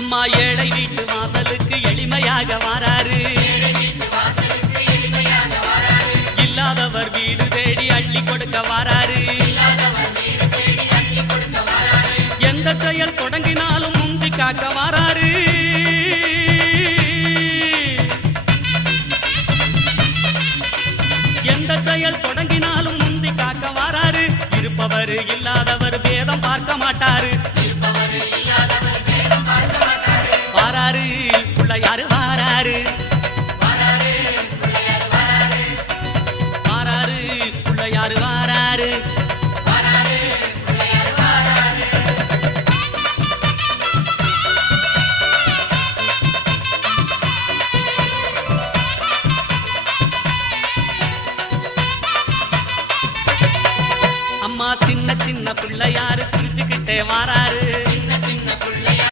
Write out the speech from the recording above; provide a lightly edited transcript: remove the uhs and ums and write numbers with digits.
அம்மா ஏழை வீட்டு வாசலுக்கு எளிமையாக வாராரு. இல்லாதவர் வீடு தேடி அள்ளி கொடுக்க வாராரு. எந்த செயல் தொடங்கினாலும் முந்தி காக்க வாராரு. எந்த செயல் தொடங்கினாலும் முந்தி காக்க வாராரு. இருப்பவர் இல்லாதவர் பேதம் பார்க்க மாட்டாரு. வாராரு பிள்ளையாரு வாராரு. வாராரு பிள்ளையாரு வாராரு. அம்மா சின்ன சின்ன பிள்ளையாரு சிரிச்சுக்கிட்டே வாரா.